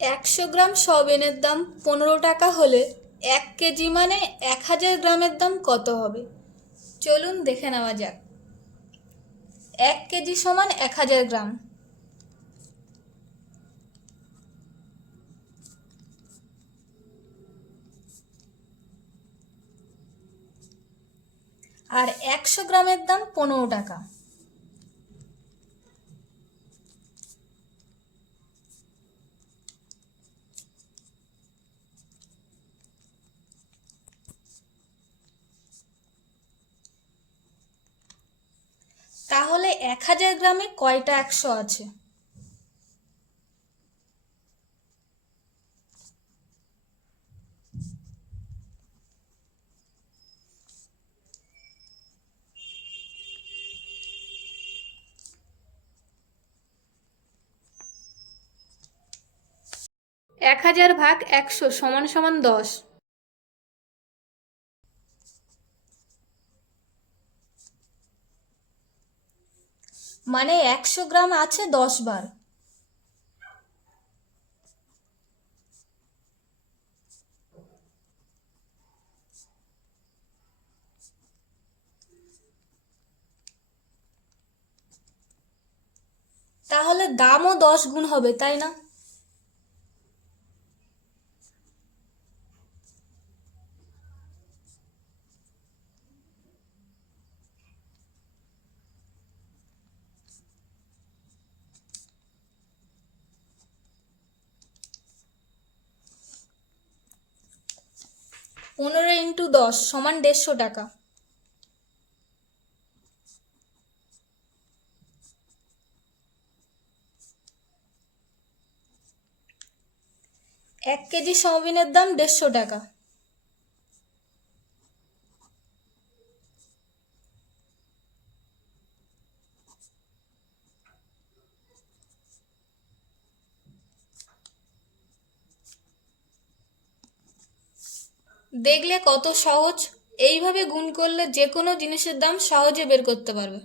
100 গ্রাম সয়াবিনের দাম 15 টাকা হলে 1 কেজি মানে 1000 গ্রামের দাম কত হবে? চলুন দেখে নেওয়া যাক। 1 কেজি সমান 1000 গ্রাম। আর 100 গ্রামের দাম 15 টাকা। তাহলে 1000 গ্রামে কয়টা 100 আছে? এক হাজার ভাগ 100 সমান সমান 10। মানে 100 গ্রাম আছে 10 বার। তাহলে দামও 10 গুণ হবে, তাই না? পনেরো ইন্টু 10 সমান 150 টাকা। এক কেজি সয়াবিনের দাম 150 টাকা। দেখলে কত সহজ! এইভাবে গুণ করলে যে কোনো জিনিসের দাম সহজে বের করতে পারবে।